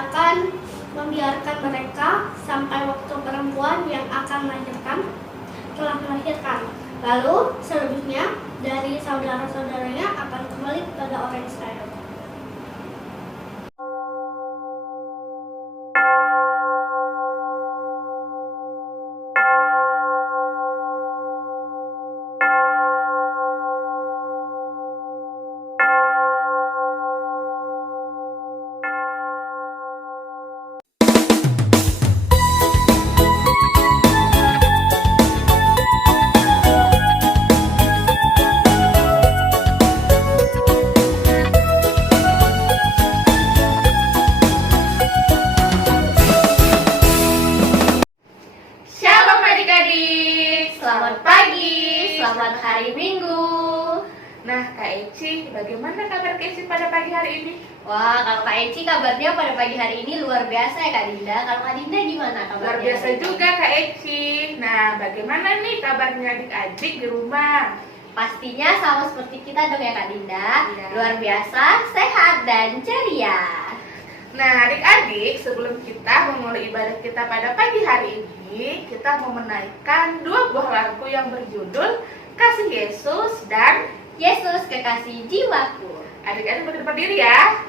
akan membiarkan mereka sampai waktu perempuan yang akan melahirkan telah melahirkan. Lalu selebihnya dari saudara-saudaranya akan kembali kepada orang Israel. Selamat pagi, selamat hari Minggu. Nah, Kak Eci, bagaimana kabar Kak Eci pada pagi hari ini? Wah, kalau Kak Eci kabarnya pada pagi hari ini luar biasa ya Kak Dinda. Kalau Kak Dinda gimana kabarnya? Luar biasa juga Kak Eci. Nah, bagaimana nih kabarnya adik-adik di rumah? Pastinya sama seperti kita dong ya Kak Dinda. Iya. Luar biasa, sehat dan ceria. Nah, adik-adik, sebelum kita memulai ibadah kita pada pagi hari ini, kita mau menaikkan 2 buah lagu yang berjudul Kasih Yesus dan Yesus kekasih jiwaku. Adik-adik berdiri ya.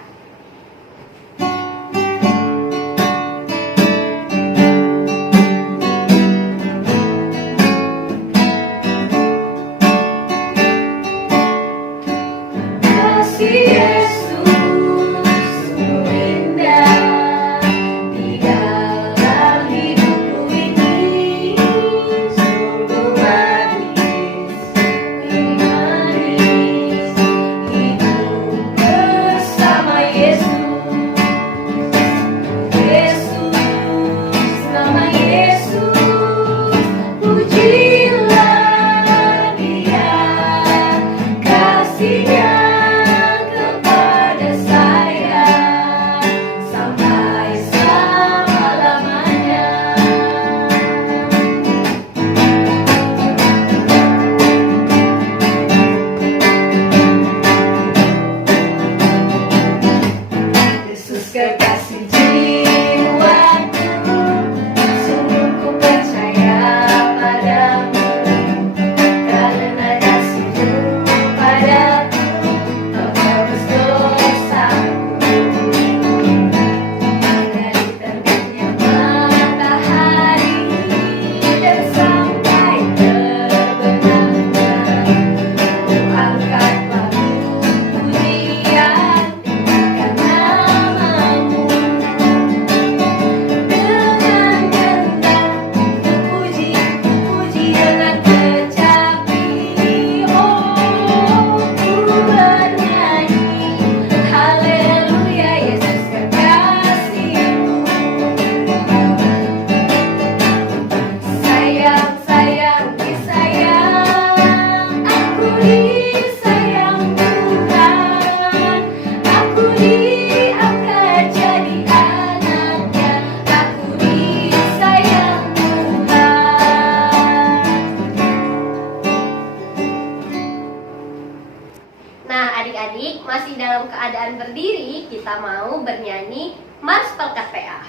Nah, adik-adik masih dalam keadaan berdiri, kita mau bernyanyi Mars Pelkat PA.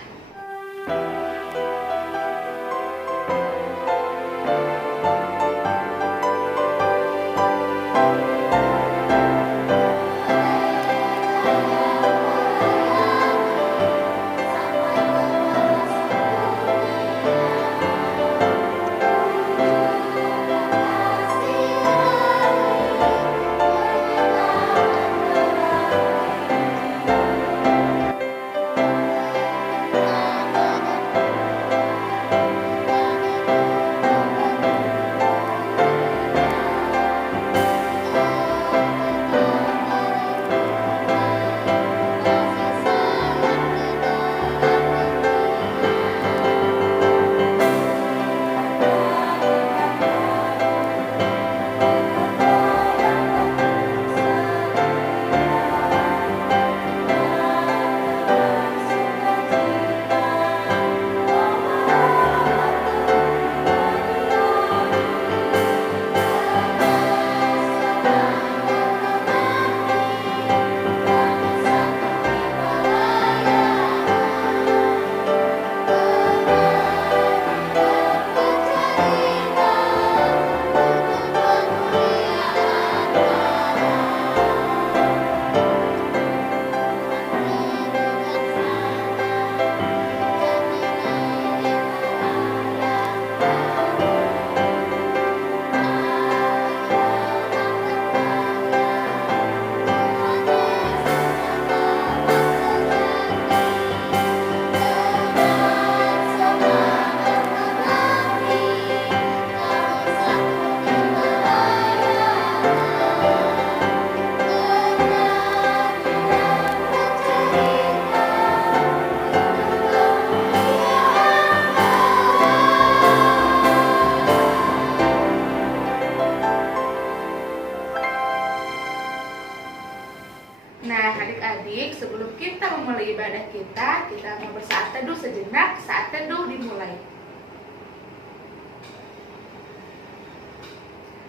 Saat teduh dimulai.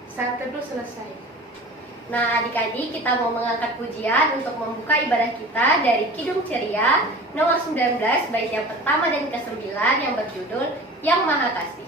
Saat teduh selesai. Nah, adik-adik, kita mau mengangkat pujian untuk membuka ibadah kita dari Kidung Ceria nomor 19, bait yang pertama dan ke-9 yang berjudul Yang Maha Kasih.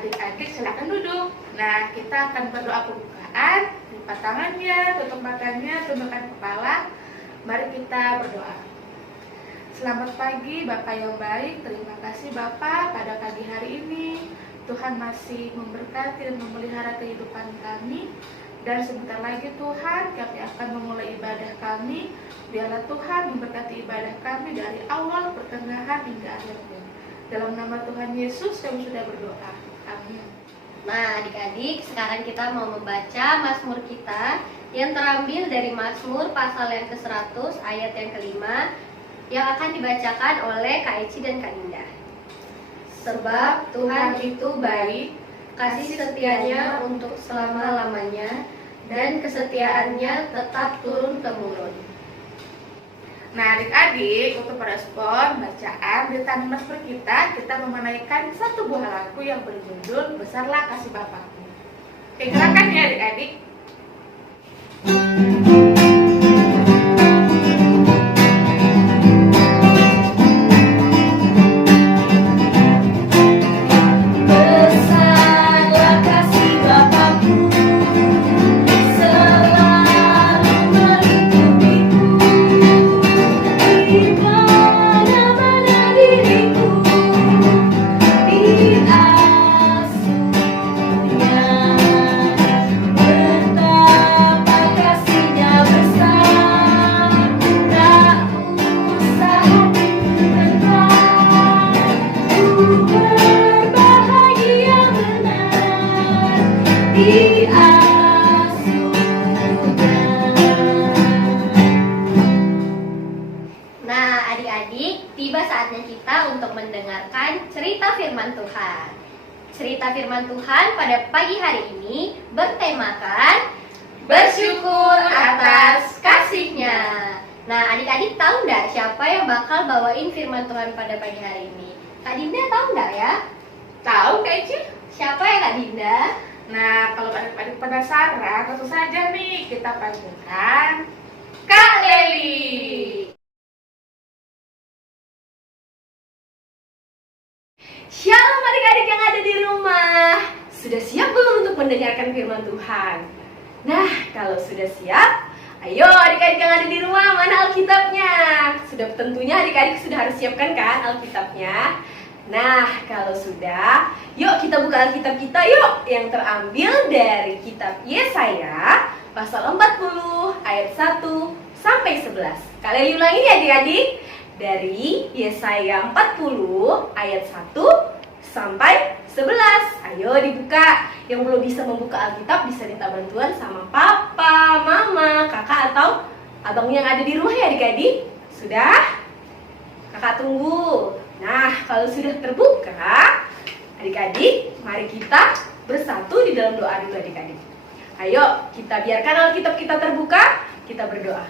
Adik-adik silakan duduk. Nah, kita akan berdoa pembukaan. Lipat tangannya, tutup matanya, tundukkan kepala. Mari kita berdoa. Selamat pagi Bapak yang baik. Terima kasih Bapak pada pagi hari ini. Tuhan masih memberkati dan memelihara kehidupan kami. Dan sebentar lagi Tuhan, kami akan memulai ibadah kami. Biarlah Tuhan memberkati ibadah kami dari awal, pertengahan, hingga akhirnya. Dalam nama Tuhan Yesus kami sudah berdoa. Amin. Nah, adik-adik, sekarang kita mau membaca Mazmur kita yang terambil dari Mazmur pasal yang ke-100 ayat yang ke-5 yang akan dibacakan oleh Kak Eci dan Kak Dinda. Sebab Tuhan itu baik, kasih setianya untuk selama-lamanya, dan kesetiaannya tetap turun-temurun. Nah, adik-adik, untuk merespon bacaan bacaan Mazmur kita memenaikan satu buah lagu yang berjudul Besarlah Kasih Bapakku. Oke, silakan ya adik-adik. Nah, adik-adik, tiba saatnya kita untuk mendengarkan cerita firman Tuhan. Cerita firman Tuhan pada pagi hari ini bertemakan bersyukur atas kasih-Nya. Nah, adik-adik tahu nggak siapa yang bakal bawain firman Tuhan pada pagi hari ini? Kak Dinda tahu nggak ya? Tahu Kak Eci? Siapa ya Kak Dinda? Nah, kalau adik-adik penasaran, langsung saja nih kita panggilkan Kak Leli. Shalom adik-adik yang ada di rumah. Sudah siap belum untuk mendengarkan firman Tuhan? Nah, kalau sudah siap, ayo adik-adik yang ada di rumah, mana Alkitabnya? Sudah tentunya adik-adik sudah harus siapkan kan Alkitabnya? Nah, kalau sudah, yuk kita buka Alkitab kita yuk, yang terambil dari kitab Yesaya pasal 40 ayat 1 sampai 11. Kalian ulangi ya adik-adik. Dari Yesaya 40 ayat 1 sampai 11. Ayo dibuka. Yang belum bisa membuka Alkitab bisa minta bantuan sama papa, mama, kakak atau abang yang ada di rumah ya adik-adik. Sudah? Kakak tunggu. Nah, kalau sudah terbuka, adik-adik, mari kita bersatu di dalam doa dulu adik-adik. Ayo, kita biarkan Alkitab kita terbuka, kita berdoa.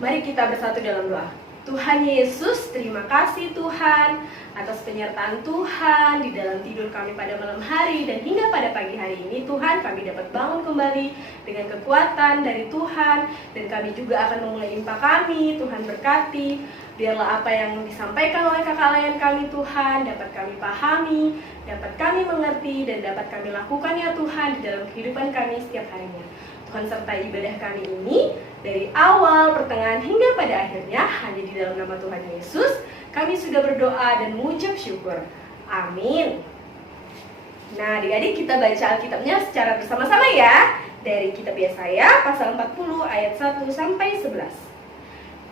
Mari kita bersatu dalam doa. Tuhan Yesus, terima kasih Tuhan atas penyertaan Tuhan di dalam tidur kami pada malam hari dan hingga pada pagi hari ini. Tuhan, kami dapat bangun kembali dengan kekuatan dari Tuhan dan kami juga akan memulai impa kami. Tuhan berkati, biarlah apa yang disampaikan oleh kakak layan kami Tuhan dapat kami pahami, dapat kami mengerti dan dapat kami lakukan ya Tuhan di dalam kehidupan kami setiap harinya. Tuhan sertai ibadah kami ini dari awal, pertengahan, hingga pada akhirnya hanya di dalam nama Tuhan Yesus kami sudah berdoa dan mengucap syukur. Amin. Nah, adik-adik kita baca Alkitabnya secara bersama-sama ya. Dari kitab Yesaya pasal 40 ayat 1 sampai 11.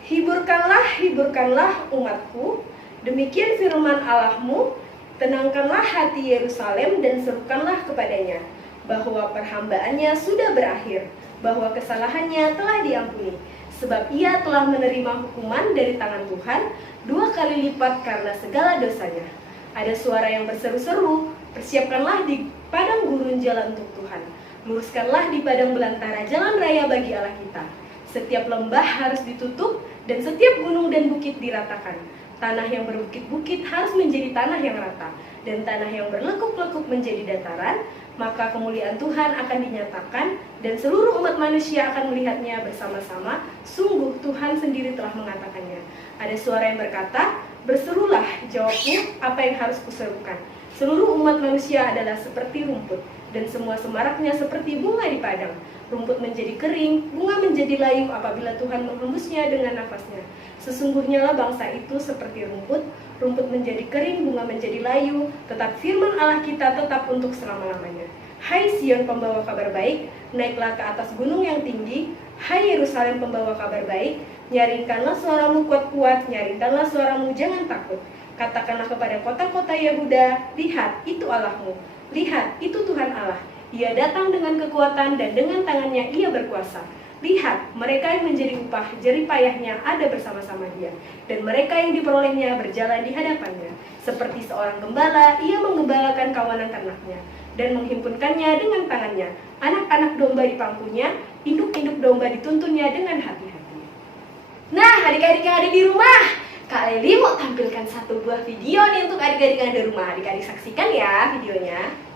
Hiburkanlah, hiburkanlah umatku, demikian firman Allahmu, tenangkanlah hati Yerusalem dan serukanlah kepadanya, bahwa perhambaannya sudah berakhir, bahwa kesalahannya telah diampuni, sebab ia telah menerima hukuman dari tangan Tuhan 2 kali lipat karena segala dosanya. Ada suara yang berseru-seru, persiapkanlah di padang gurun jalan untuk Tuhan, luruskanlah di padang belantara jalan raya bagi Allah kita. Setiap lembah harus ditutup dan setiap gunung dan bukit diratakan. Tanah yang berbukit-bukit harus menjadi tanah yang rata, dan tanah yang berlekuk-lekuk menjadi dataran. Maka kemuliaan Tuhan akan dinyatakan, dan seluruh umat manusia akan melihatnya bersama-sama. Sungguh Tuhan sendiri telah mengatakannya. Ada suara yang berkata, berserulah, jawabku, apa yang harus kuserukan. Seluruh umat manusia adalah seperti rumput, dan semua semaraknya seperti bunga di padang. Rumput menjadi kering, bunga menjadi layu apabila Tuhan menghembusnya dengan nafasnya. Sesungguhnya lah bangsa itu seperti rumput, rumput menjadi kering, bunga menjadi layu, tetap firman Allah kita tetap untuk selama-lamanya. Hai Sion pembawa kabar baik, naiklah ke atas gunung yang tinggi. Hai Yerusalem pembawa kabar baik, nyaringkanlah suaramu kuat-kuat, nyaringkanlah suaramu jangan takut. Katakanlah kepada kota-kota Yehuda, lihat itu Allahmu, lihat itu Tuhan Allah. Ia datang dengan kekuatan dan dengan tangannya ia berkuasa. Lihat, mereka yang menjadi upah jerih payahnya ada bersama-sama dia, dan mereka yang diperolehnya berjalan di hadapannya. Seperti seorang gembala, ia menggembalakan kawanan ternaknya dan menghimpunkannya dengan tangannya. Anak-anak domba di pangkunya, induk-induk domba dituntunnya dengan hati-hati. Nah, adik-adik yang ada di rumah, Kak Leli mau tampilkan satu buah video nih untuk adik-adik yang ada di rumah. Adik-adik saksikan ya videonya.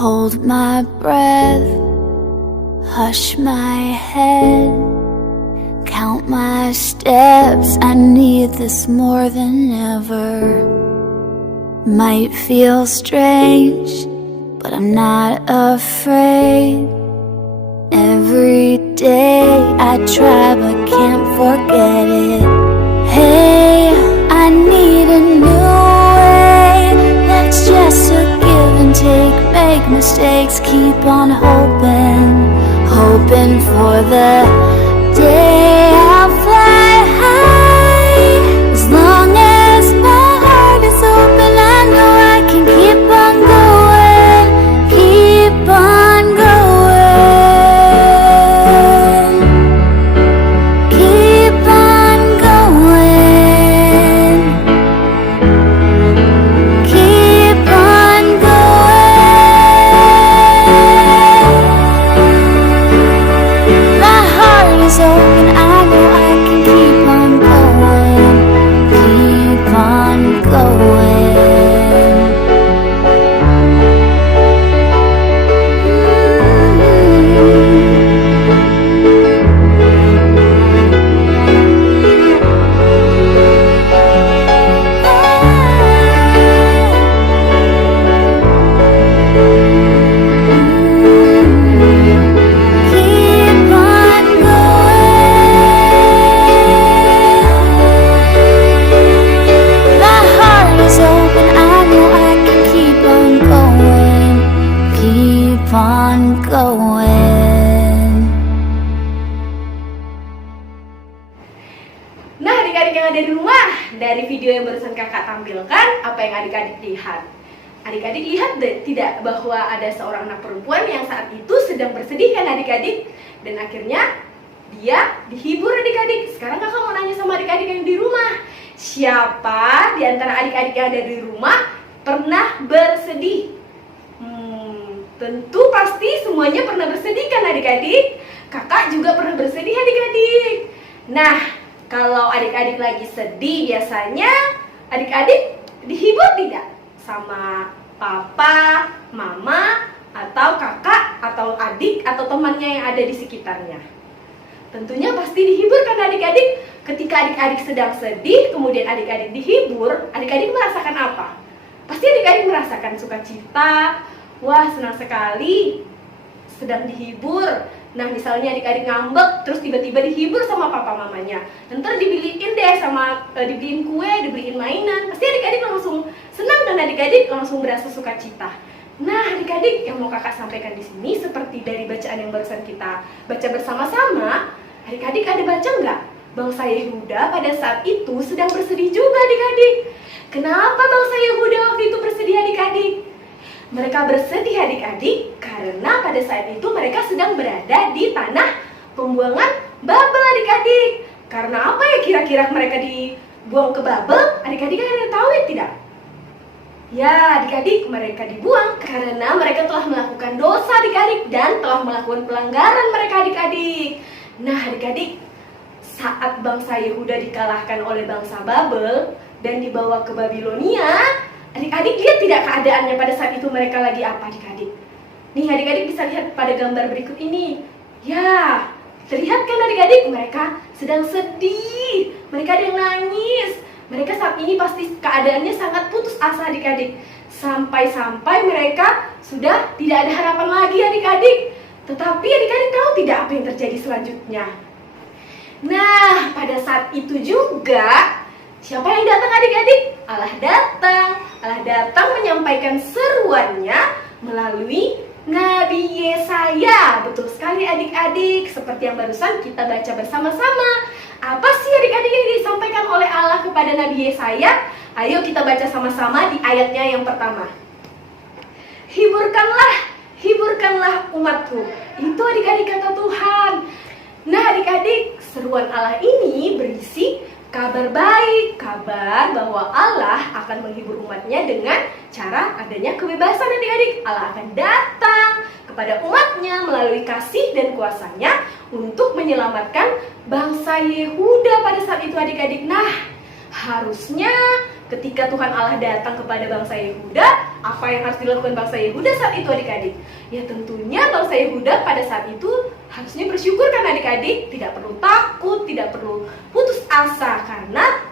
Hold my breath, hush my head, count my steps, I need this more than ever. Might feel strange, but I'm not afraid. Every day I try but can't forget it. Hey, I need a new way, that's just a give and take. Make mistakes, keep on hoping, hoping for the day I'll fly high. As long as my heart is open, I know I can keep on going, keep on going, keep on going, keep on going. My heart is open, I know I can keep on going, keep on going. Keep on going. My heart is open, I know I can keep on going, keep on going. Nah, adik-adik yang ada di rumah, dari video yang barusan kakak tampilkan, apa yang adik-adik lihat? Adik-adik lihat tidak bahwa ada seorang anak perempuan yang saat itu sedang bersedih kan adik-adik? Dan akhirnya dia dihibur adik-adik. Sekarang kakak mau nanya sama adik-adik yang di rumah, siapa di antara adik-adik yang ada di rumah pernah bersedih? Tentu pasti semuanya pernah bersedih kan adik-adik? Kakak juga pernah bersedih adik-adik. Nah, kalau adik-adik lagi sedih, biasanya adik-adik dihibur tidak? Sama papa, mama, atau kakak, atau adik, atau temannya yang ada di sekitarnya. Tentunya pasti dihibur kan adik-adik? Ketika adik-adik sedang sedih, kemudian adik-adik dihibur, adik-adik merasakan apa? Pasti adik-adik merasakan sukacita. Wah, senang sekali sedang dihibur. Nah, misalnya adik-adik ngambek, terus tiba-tiba dihibur sama papa mamanya. Ntar dibeliin deh dibeliin kue, dibeliin mainan. Pasti adik-adik langsung senang dan adik-adik langsung berasa sukacita. Nah, adik-adik yang mau kakak sampaikan di sini seperti dari bacaan yang barusan kita baca bersama-sama. Adik-adik ada baca nggak? Bangsa Yehuda pada saat itu sedang bersedih juga adik-adik. Kenapa bangsa Yehuda waktu itu bersedih adik-adik? Mereka bersedih adik-adik karena pada saat itu mereka sedang berada di tanah pembuangan Babel adik-adik. Karena apa ya kira-kira mereka dibuang ke Babel? Adik-adik ada yang tahu ya tidak? Ya adik-adik, mereka dibuang karena mereka telah melakukan dosa adik-adik dan telah melakukan pelanggaran mereka adik-adik. Nah adik-adik, saat bangsa Yehuda dikalahkan oleh bangsa Babel dan dibawa ke Babilonia, adik-adik lihat tidak keadaannya pada saat itu mereka lagi apa adik-adik? Nih adik-adik bisa lihat pada gambar berikut ini. Ya, terlihat kan adik-adik mereka sedang sedih. Mereka ada yang nangis. Mereka saat ini pasti keadaannya sangat putus asa adik-adik. Sampai-sampai mereka sudah tidak ada harapan lagi adik-adik. Tetapi adik-adik tahu tidak apa yang terjadi selanjutnya? Nah, pada saat itu juga siapa yang datang adik-adik? Allah datang. Allah datang menyampaikan seruannya melalui Nabi Yesaya. Betul sekali adik-adik, seperti yang barusan kita baca bersama-sama. Apa sih adik-adik yang disampaikan oleh Allah kepada Nabi Yesaya? Ayo kita baca sama-sama di ayatnya yang pertama. Hiburkanlah umatku. Itu adik-adik kata Tuhan. Nah adik-adik, seruan Allah ini berisi kabar baik, kabar bahwa Allah akan menghibur umatnya dengan cara adanya kebebasan adik-adik. Allah akan datang kepada umatnya melalui kasih dan kuasanya untuk menyelamatkan bangsa Yehuda pada saat itu adik-adik. Nah, harusnya ketika Tuhan Allah datang kepada bangsa Yehuda, apa yang harus dilakukan bangsa Yehuda saat itu adik-adik? Ya tentunya bangsa Yehuda pada saat itu harusnya bersyukur kan adik-adik, tidak perlu takut, tidak perlu putus asa karena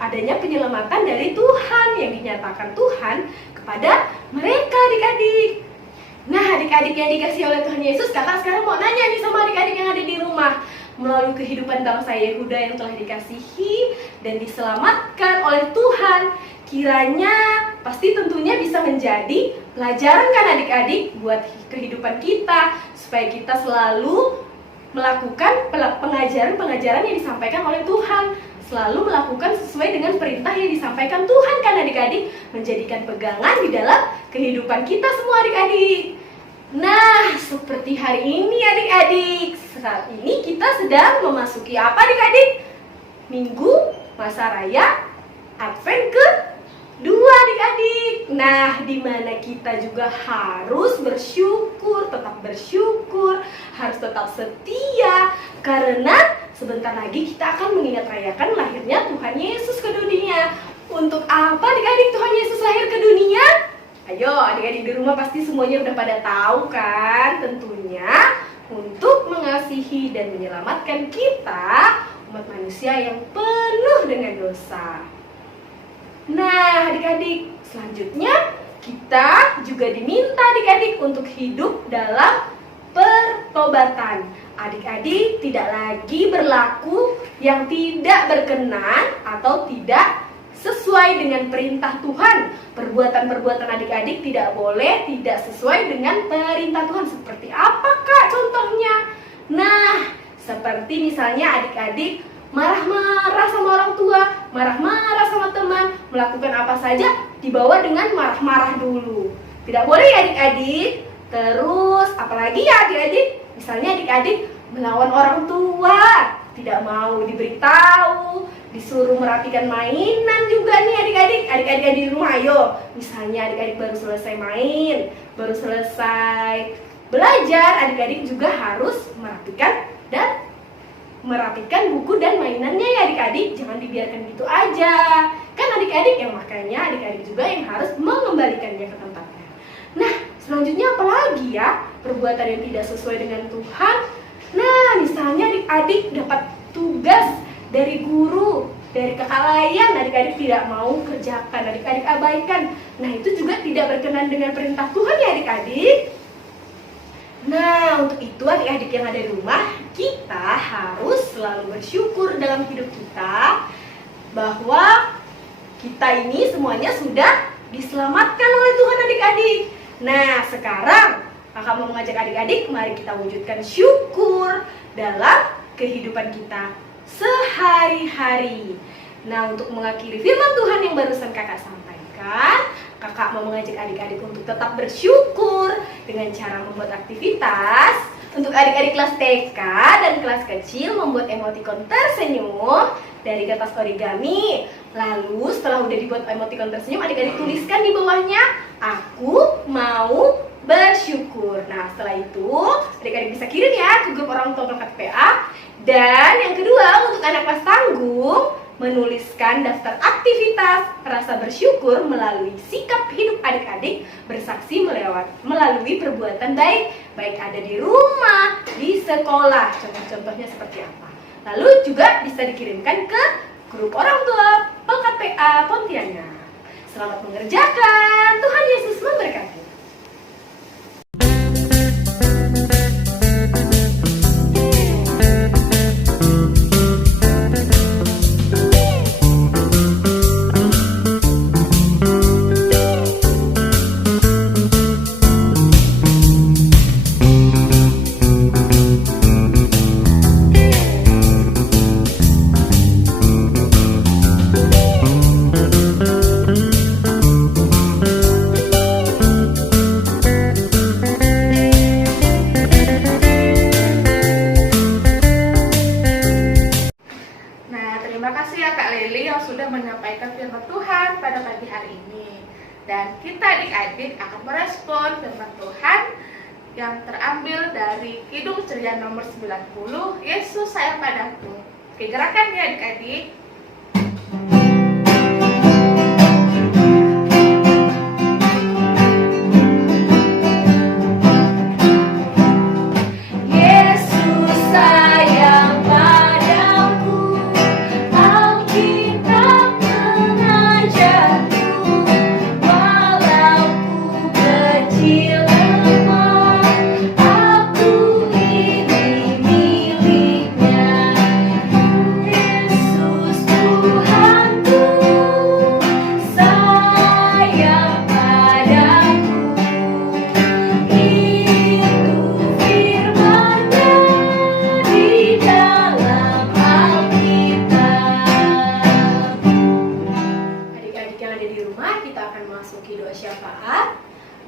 adanya penyelamatan dari Tuhan yang dinyatakan Tuhan kepada mereka adik-adik. Nah adik-adik yang dikasihi oleh Tuhan Yesus, kakak sekarang mau nanya nih sama adik-adik yang ada di rumah. Melalui kehidupan bangsa Yehuda yang telah dikasihi dan diselamatkan oleh Tuhan, kiranya pasti tentunya bisa menjadi pelajaran kan adik-adik buat kehidupan kita, supaya kita selalu melakukan pengajaran-pengajaran yang disampaikan oleh Tuhan, selalu melakukan sesuai dengan perintah yang disampaikan Tuhan kan adik-adik, menjadikan pegangan di dalam kehidupan kita semua adik-adik. Nah, seperti hari ini adik-adik, saat ini kita sedang memasuki apa adik-adik? Minggu Masa Raya Advent kedua adik-adik. Nah, di mana kita juga harus bersyukur, tetap bersyukur, harus tetap setia, karena sebentar lagi kita akan mengingat rayakan lahirnya Tuhan Yesus ke dunia. Untuk apa adik-adik Tuhan Yesus lahir ke dunia? Ayo adik-adik di rumah pasti semuanya udah pada tahu kan? Tentunya untuk mengasihi dan menyelamatkan kita, umat manusia yang penuh dengan dosa. Nah adik-adik, selanjutnya kita juga diminta adik-adik untuk hidup dalam pertobatan. Adik-adik tidak lagi berlaku yang tidak berkenan atau tidak sesuai dengan perintah Tuhan. Perbuatan-perbuatan adik-adik tidak boleh tidak sesuai dengan perintah Tuhan. Seperti apa kak contohnya? Nah, seperti misalnya adik-adik marah-marah sama orang tua, marah-marah sama teman, melakukan apa saja dibawa dengan marah-marah dulu. Tidak boleh ya adik-adik. Terus apalagi ya adik-adik? Misalnya adik-adik melawan orang tua, tidak mau diberitahu, disuruh merapikan mainan juga nih adik-adik. Adik-adik di rumah ayo, misalnya adik-adik baru selesai main, baru selesai belajar, adik-adik juga harus merapikan dan merapikan buku dan mainannya ya adik-adik. Jangan dibiarkan gitu aja. Kan adik-adik yang makanya adik-adik juga yang harus mengembalikannya ke tempatnya. Nah, selanjutnya apa lagi ya perbuatan yang tidak sesuai dengan Tuhan? Nah, misalnya adik-adik dapat tugas dari guru, dari kakak layan, adik-adik tidak mau kerjakan, adik-adik abaikan. Nah, itu juga tidak berkenan dengan perintah Tuhan ya adik-adik. Nah, untuk itu adik-adik yang ada di rumah, kita harus selalu bersyukur dalam hidup kita bahwa kita ini semuanya sudah diselamatkan oleh Tuhan adik-adik. Nah, sekarang kakak mau mengajak adik-adik, mari kita wujudkan syukur dalam kehidupan kita sehari-hari. Nah, untuk mengakhiri firman Tuhan yang barusan kakak sampaikan, kakak mau mengajak adik-adik untuk tetap bersyukur dengan cara membuat aktivitas. Untuk adik-adik kelas TK dan kelas kecil membuat emoticon tersenyum dari kertas origami. Lalu setelah udah dibuat emoticon tersenyum, adik-adik tuliskan di bawahnya, aku mau bersyukur. Nah, setelah itu adik-adik bisa kirim ya ke grup orang tua perangkat PA. Dan yang kedua, untuk anak kelas tanggung, menuliskan daftar aktivitas rasa bersyukur melalui sikap hidup adik-adik bersaksi melalui perbuatan baik ada di rumah, di sekolah. Contoh-contohnya seperti apa. Lalu juga bisa dikirimkan ke grup orang tua Pelkat PA Pontianak. Selamat mengerjakan. Tuhan Yesus memberkati. Terima kasih ya Kak Lili yang sudah menyampaikan firman Tuhan pada pagi hari ini. Dan kita adik-adik akan merespon firman Tuhan yang terambil dari Kidung Ceria nomor 90, Yesus sayang padaku. Oke, gerakan ya adik-adik.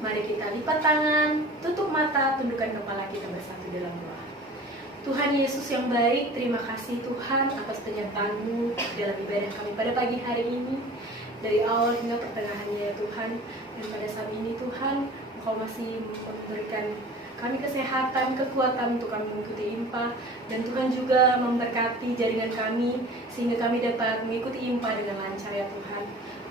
Mari kita lipat tangan, tutup mata, tundukkan kepala kita bersatu dalam doa. Tuhan Yesus yang baik, terima kasih Tuhan atas penyertaan-Mu dalam ibadah kami pada pagi hari ini. Dari awal hingga pertengahannya ya Tuhan. Dan pada saat ini Tuhan, Engkau masih memberikan kami kesehatan, kekuatan untuk kami mengikuti IMPA. Dan Tuhan juga memberkati jaringan kami, sehingga kami dapat mengikuti IMPA dengan lancar ya Tuhan.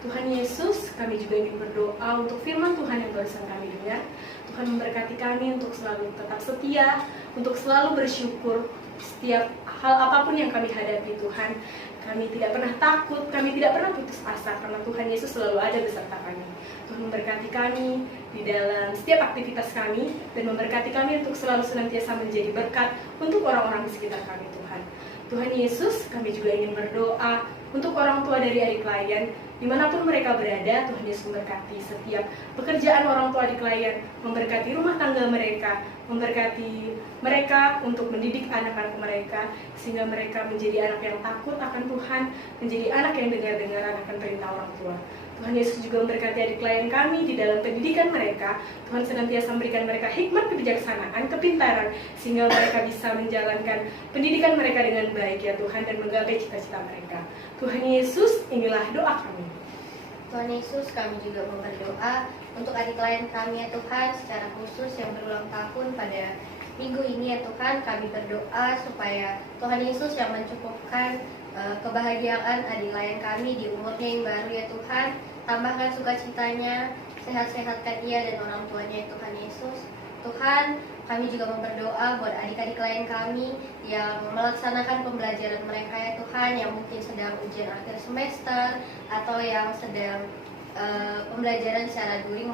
Tuhan Yesus, kami juga ingin berdoa untuk firman Tuhan yang barusan kami dengar. Tuhan memberkati kami untuk selalu tetap setia, untuk selalu bersyukur setiap hal apapun yang kami hadapi Tuhan. Kami tidak pernah takut, kami tidak pernah putus asa, karena Tuhan Yesus selalu ada beserta kami. Tuhan memberkati kami di dalam setiap aktivitas kami, dan memberkati kami untuk selalu senantiasa menjadi berkat untuk orang-orang di sekitar kami Tuhan. Tuhan Yesus, kami juga ingin berdoa untuk orang tua dari adik layan, dimanapun mereka berada. Tuhan Yesus memberkati setiap pekerjaan orang tua adik layan, memberkati rumah tangga mereka, memberkati mereka untuk mendidik anak-anak mereka, sehingga mereka menjadi anak yang takut akan Tuhan, menjadi anak yang dengar-dengar akan perintah orang tua. Tuhan Yesus juga memberkati adik klien kami di dalam pendidikan mereka. Tuhan senantiasa memberikan mereka hikmat, kebijaksanaan, kepintaran, sehingga mereka bisa menjalankan pendidikan mereka dengan baik ya Tuhan, dan menggapai cita-cita mereka. Tuhan Yesus, inilah doa kami. Tuhan Yesus, kami juga mau berdoa untuk adik klien kami ya Tuhan, secara khusus yang berulang tahun pada minggu ini ya Tuhan, kami berdoa supaya Tuhan Yesus yang mencukupkan kebahagiaan adik layan kami di umurnya yang baru ya Tuhan. Tambahkan sukacitanya, sehat-sehatkan ia dan orang tuanya ya Tuhan Yesus. Tuhan, kami juga berdoa buat adik-adik lain kami yang melaksanakan pembelajaran mereka ya Tuhan, yang mungkin sedang ujian akhir semester atau yang sedang pembelajaran secara luring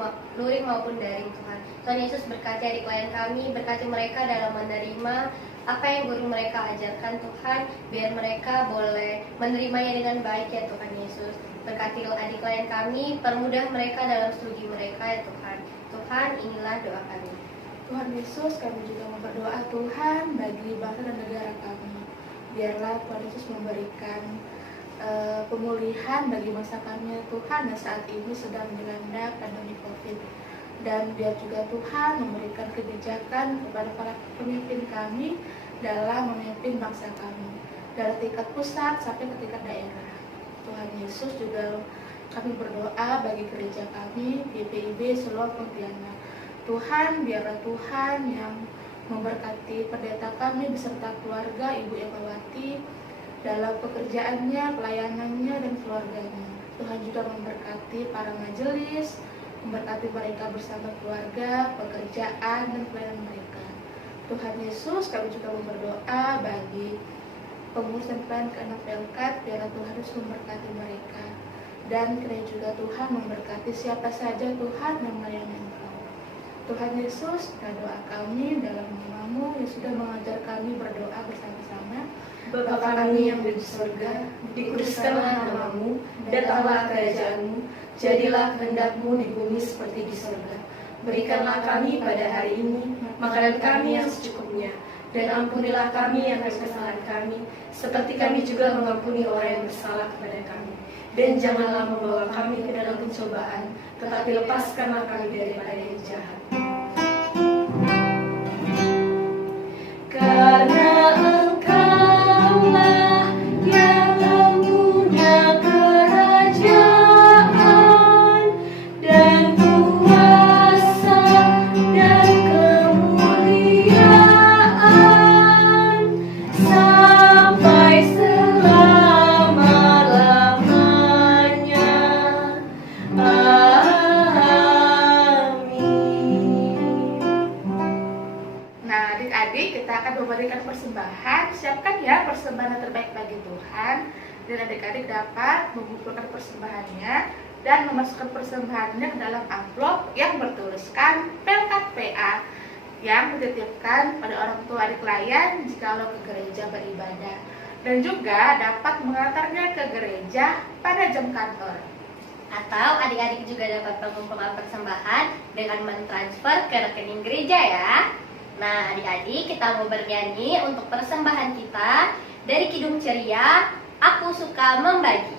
maupun daring Tuhan. Tuhan Yesus berkati adik lain kami, berkati mereka dalam menerima apa yang guru mereka ajarkan Tuhan, biar mereka boleh menerimanya dengan baik ya Tuhan Yesus. Berkati adik lain kami, permudah mereka dalam studi mereka ya Tuhan. Tuhan, inilah doa kami. Tuhan Yesus, kami juga berdoa Tuhan bagi bangsa dan negara kami. Biarlah Tuhan Yesus memberikan pemulihan bagi masa kami ya Tuhan, dan saat ini sedang dilanda pandemi COVID. Dan biar juga Tuhan memberikan kebijakan kepada para pemimpin kami dalam memimpin bangsa kami, dari tingkat pusat sampai ke tingkat daerah. Tuhan Yesus, juga kami berdoa bagi gereja kami, GPIB Siloam Pontianak. Tuhan, biarlah Tuhan yang memberkati pendeta kami beserta keluarga Ibu Ewawati dalam pekerjaannya, pelayanannya, dan keluarganya. Tuhan juga memberkati para majelis, memberkati mereka bersama keluarga, pekerjaan, dan pelayanan mereka. Tuhan Yesus, kami juga berdoa bagi pengurus dan pelayan ke-6 Pelkat, biarlah Tuhan Yesus memberkati mereka. Dan kiranya juga Tuhan memberkati siapa saja Tuhan yang melayani Engkau. Tuhan Yesus, doa kami dalam nama-Mu yang sudah mengajar kami berdoa bersama-sama. Bapa kami yang di surga, dikuduskanlah nama-Mu, datanglah kerajaan-Mu, jadilah kehendak-Mu di bumi seperti di surga. Berikanlah kami pada hari ini makanan kami yang secukupnya, dan ampunilah kami yang kesalahan kami, seperti kami juga mengampuni orang yang bersalah kepada kami. Dan janganlah membawa kami ke dalam pencobaan, tetapi lepaskanlah kami daripada yang jahat. Karena Engkaulah yang mempunyai kerajaan dan kuasa dan kemuliaan sampai selama-lamanya. Nah, adik-adik, kita akan memberikan persembahan. Siapkan ya persembahan yang terbaik bagi Tuhan. Dan adik-adik dapat mengumpulkan persembahannya dan memasukkan persembahannya ke dalam amplop yang bertuliskan Pelkat PA yang dititipkan pada orang tua adik layan jikalau ke gereja beribadah. Dan juga dapat mengantarnya ke gereja pada jam kantor. Atau adik-adik juga dapat mengumpulkan persembahan dengan mentransfer ke rekening gereja ya. Nah, adik-adik, kita mau bernyanyi untuk persembahan kita dari Kidung Ceria, Aku Suka Membagi.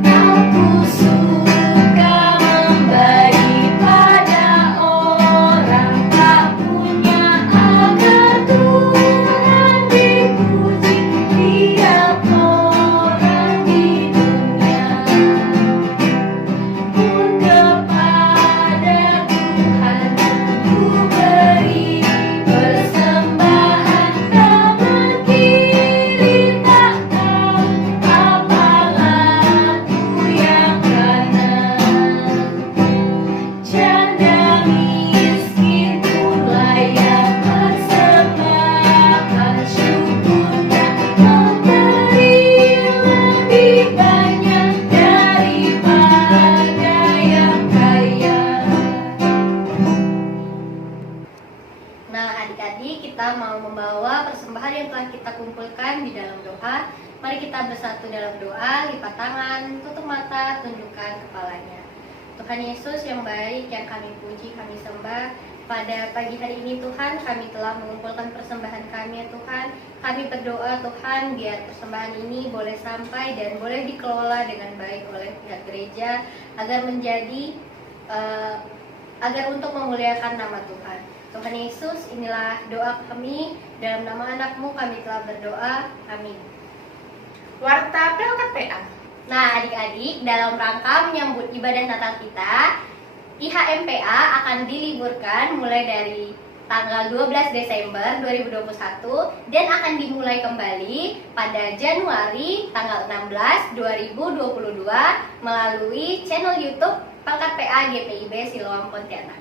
Aku suka membagi pada orang tak punya, agar Tuhan dipuji tiap orang di dunia. Pun kepada Tuhan ku beri persembahan, tangan kiri tak tahu apalah ku yang kanan. Janda miskin pun layak persembahan syukurnya, memberi lebih banyak daripada yang kaya. Nah, adik-adik, kita mau membawa persembahan yang telah kita kumpulkan di dalam doa. Mari kita bersatu dalam doa, lipat tangan, tutup mata, tundukkan kepalanya. Tuhan Yesus yang baik, yang kami puji, kami sembah, pada pagi hari ini Tuhan, kami telah mengumpulkan persembahan kami ya Tuhan. Kami berdoa Tuhan, biar persembahan ini boleh sampai dan boleh dikelola dengan baik oleh pihak gereja, agar menjadi agar untuk memuliakan nama Tuhan. Tuhan Yesus, inilah doa kami, dalam nama anak-Mu kami telah berdoa, amin. Warta PLKPA. Nah, adik-adik, dalam rangka menyambut ibadah Natal kita, IHMPA akan diliburkan mulai dari tanggal 12 Desember 2021 dan akan dimulai kembali pada Januari tanggal 16 2022 melalui channel YouTube PLKPA GPIB Siloam Pontianak.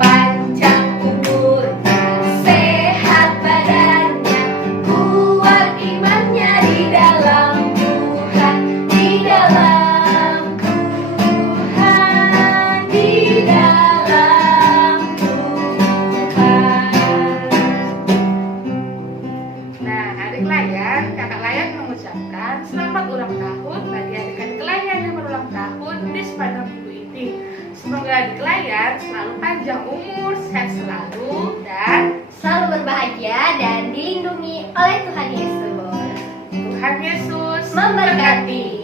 Panjang umurnya, sehat badannya, kuat imannya di dalam Tuhan, di dalam Tuhan, di dalam Tuhan. Nah, adik layan, kakak layan mengucapkan selamat ulang tahun bagi adik-adik layan yang berulang tahun di sepanjang minggu ini. Semoga adik layan selalu panjang umur, sehat selalu, dan Selalu berbahagia dan dilindungi oleh Tuhan Yesus. Tuhan Yesus Memberkati.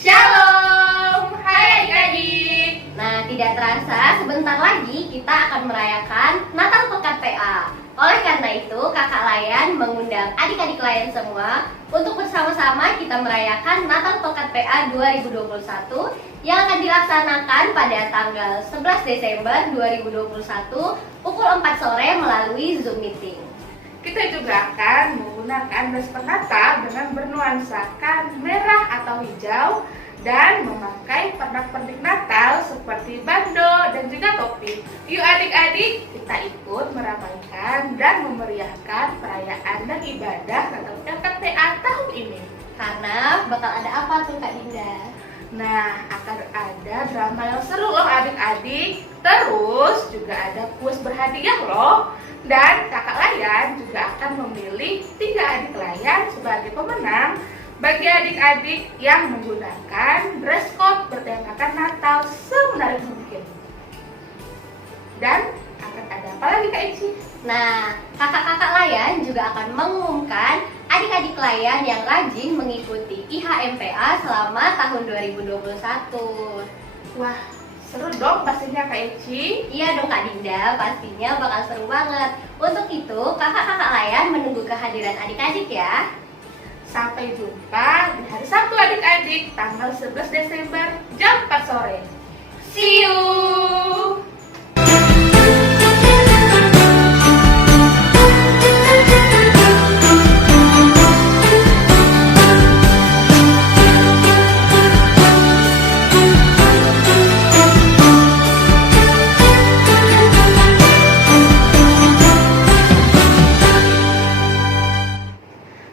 Shalom, hai adik-adik. Nah, tidak terasa sebentar lagi kita akan merayakan Natal Pekan PA. Oleh karena itu, kakak layan mengundang adik-adik layan semua untuk bersama-sama kita merayakan Natal Pekan PA 2021 yang akan dilaksanakan pada tanggal 11 Desember 2021 pukul 4 sore melalui Zoom meeting. Kita juga akan menggunakan dress Natal dengan bernuansakan merah atau hijau dan memakai pernak-pernik Natal seperti bando dan juga topi. Yuk adik-adik, kita ikut meramaikan dan memeriahkan perayaan dan ibadah Natal PLKPA tahun ini. Karena bakal ada apa tuh Kak Dinda? Nah, akan ada drama yang seru loh adik-adik. Terus juga ada kuis berhadiah loh. Dan kakak layan juga akan memilih 3 adik layan sebagai pemenang bagi adik-adik yang menggunakan dress code bertemakan Natal semenarik mungkin. Dan akan ada apa lagi Kak Ici? Nah, kakak-kakak layan juga akan mengumumkan adik-adik layan yang rajin mengikuti IHMPA selama tahun 2021. Wah, seru dong pastinya Kak Ici. Iya dong Kak Dinda, pastinya bakal seru banget. Untuk itu, kakak-kakak layan menunggu kehadiran adik-adik ya. Sampai jumpa di hari Sabtu adik-adik tanggal 11 Desember jam 4 sore. See you!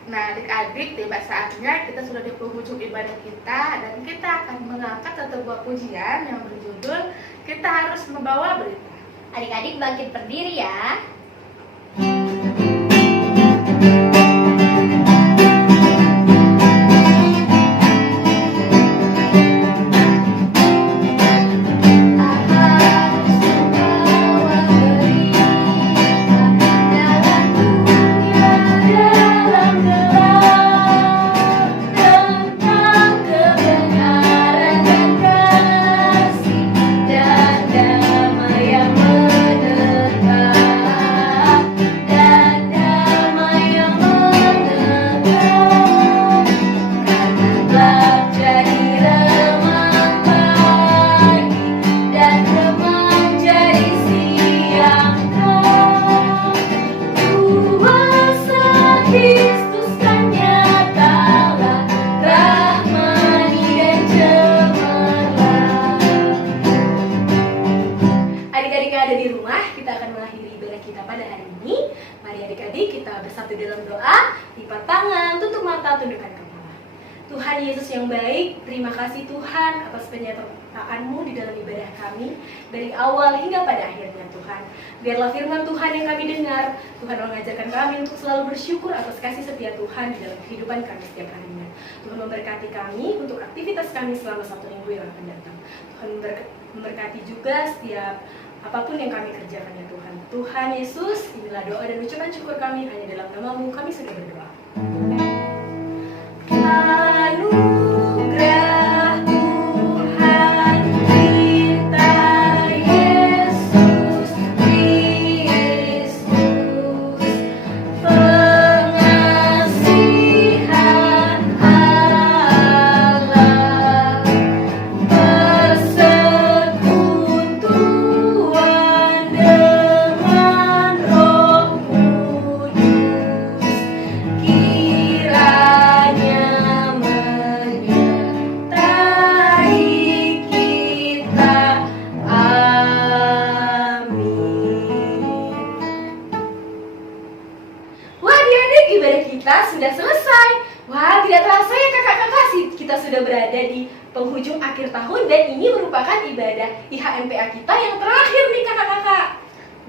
Nah adik-adik, tiba saatnya kita sudah di penghujung ibadah kita dan kita akan mengangkat satu buah pujian yang berjudul Kita Harus Membawa Berita. Adik-adik bangkit berdiri ya. bersatu dalam doa, lipat tangan, tutup mata, tundukkan kepala. Tuhan Yesus yang baik, terima kasih Tuhan atas penyertaan-Mu di dalam ibadah kami dari awal hingga pada akhirnya Tuhan. Biarlah firman Tuhan yang kami dengar, Tuhan mengajarkan kami untuk selalu bersyukur atas kasih setia Tuhan di dalam kehidupan kami setiap harinya. Tuhan memberkati kami untuk aktivitas kami selama 1 minggu yang akan datang. Tuhan memberkati juga setiap apapun yang kami kerjakan ya Tuhan. Tuhan Yesus, inilah doa dan ucapan syukur kami, hanya dalam nama-Mu kami sudah berdoa. Anugerah Tuhan kita Yesus Kristus, pengasihan Allah, persekutuan dengan Roh Kudus, kiranya menyertai kita. Amin. Wah, adik-adik, ibadah kita sudah selesai. Wah, tidak terasa ya kakak-kakak, kita sudah berada di penghujung akhir tahun dan ini merupakan ibadah IHMPA kita yang terakhir nih kakak-kakak.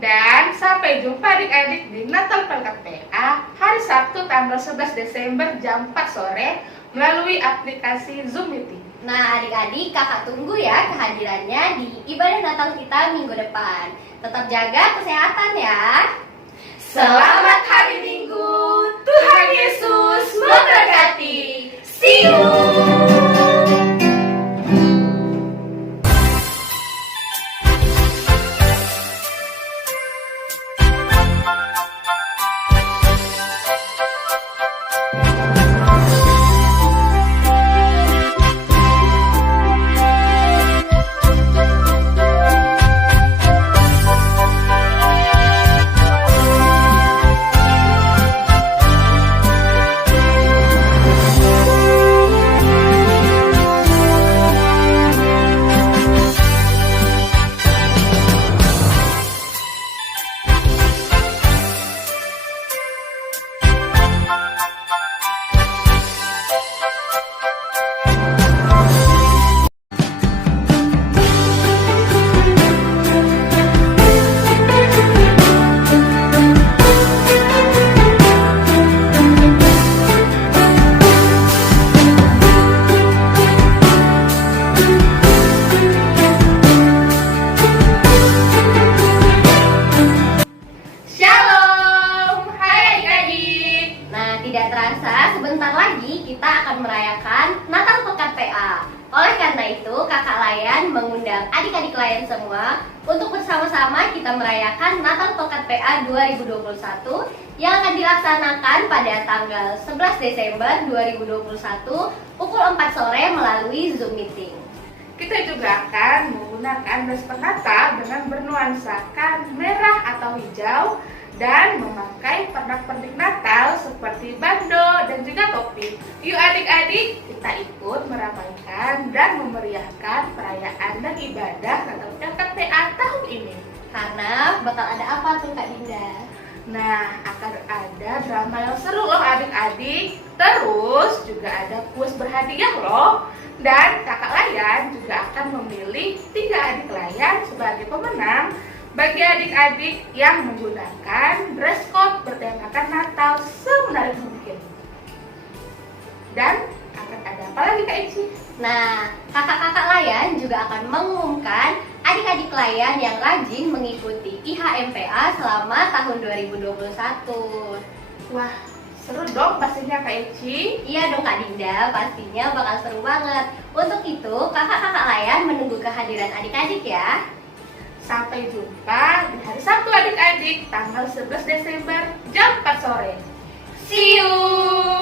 Dan sampai jumpa adik-adik di Natal Pelkat PA hari Sabtu tanggal 11 Desember jam 4 sore melalui aplikasi Zoom Meeting. Nah adik-adik, kakak tunggu ya kehadirannya di ibadah Natal kita minggu depan. Tetap jaga kesehatan ya. Selamat hari Minggu, Tuhan Yesus memberkati. See you. sebentar lagi kita akan merayakan Natal Pekat PA. Oleh karena itu, Kakak Layan mengundang adik-adik Layan semua untuk bersama-sama kita merayakan Natal Pekat PA 2021 yang akan dilaksanakan pada tanggal 11 Desember 2021 pukul 4 sore melalui Zoom Meeting. Kita juga akan menggunakan dress Natal dengan bernuansakan merah atau hijau dan memakai pernak-pernik Natal seperti bando dan juga topi. Yuk adik-adik, kita ikut meramaikan dan memeriahkan perayaan dan ibadah Natal Pekat PA tahun ini. Karena bakal ada apa tuh Kak Dinda? Nah, akan ada drama yang seru loh adik-adik. Terus juga ada kuis berhadiah loh. Dan kakak Layan juga akan memilih 3 adik Layan sebagai pemenang bagi adik-adik yang menggunakan dress code bertemakan Natal semenarik mungkin. Dan akan ada apa lagi Kak Ici? Nah, kakak-kakak Layan juga akan mengumumkan adik-adik Layan yang rajin mengikuti IHMPA selama tahun 2021. Wah, seru dong pastinya Kak Ici. Iya dong Kak Dinda, pastinya bakal seru banget. Untuk itu, kakak-kakak Layan menunggu kehadiran adik-adik ya. Sampai jumpa di hari Sabtu adik-adik tanggal 11 Desember jam 4 sore. See you!